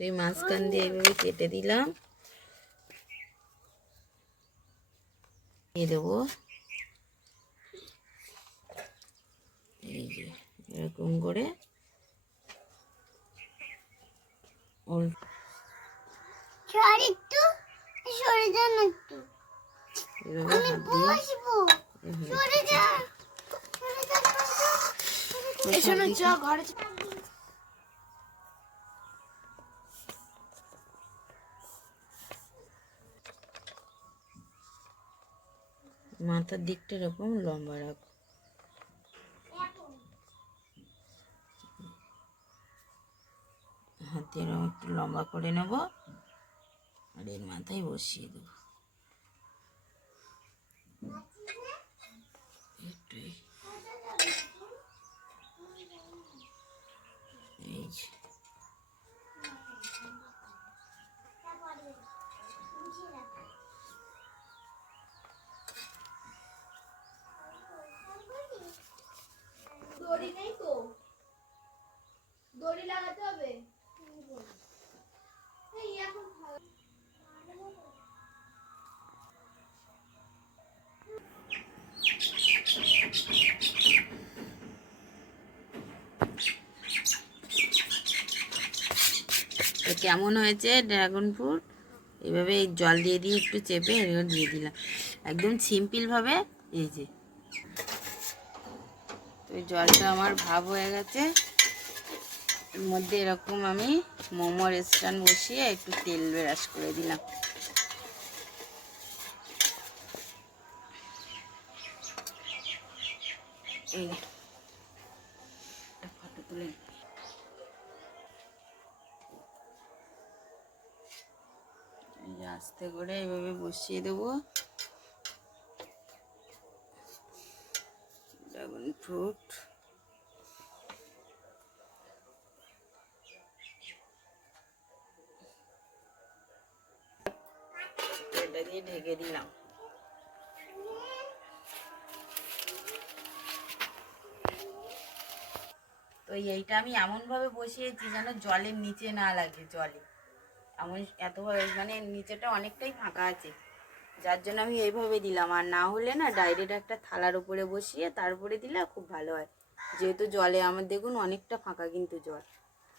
তো এই মাঝখান দিয়ে এইভাবে কেটে দিলাম, দিয়ে দেবো এই যে এরকম করে মাথার দিকটা এরকম লম্বা রাখবো। হাত দিয়ে এরকম একটু লম্বা করে নেব আর এর মাথায় বসিয়ে দেবো। এই যে দড়ি নেই তো, দড়ি লাগাতে হবে। কেমন হয়েছে ড্রাগন ফ্রুট? এভাবে জল দিয়ে দিয়ে একটু চেপে এরকম দিয়ে দিলাম একদম সিম্পলভাবে। এই যে তো জলটা আমার ভাব হয়ে গেছে, এর মধ্যে এরকম আমি মোমোর স্ট্যান্ড বসিয়ে একটু তেল ব্রাশ করে দিলাম। এই ফটো তুলে আস্তে করে এইভাবে বসিয়ে দেবো ড্রাগন ফ্রুট। এটা দিয়ে ঢেকে দিলাম। তো এইটা আমি এমনভাবে বসিয়েছি যেন জলের নিচে না লাগে, জলে এমন এতভাবে মানে নিচেটা অনেকটাই ফাঁকা আছে, যার জন্য আমি এইভাবে দিলাম। আর না হলে না ডাইরেক্ট একটা থালার উপরে বসিয়ে তারপরে দিলে খুব ভালো হয়, যেহেতু জলে আমার দেখুন অনেকটা ফাঁকা কিন্তু জল,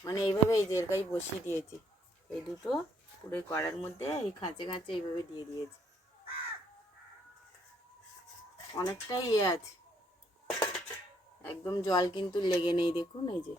মানে এইভাবে এই যে এর গায়ে বসিয়ে দিয়েছি। এই দুটো পুরো কড়ার মধ্যে এই খাঁচে খাঁচে এইভাবে দিয়ে দিয়েছি, অনেকটাই আছে, একদম জল কিন্তু লেগে নেই দেখুন এই যে।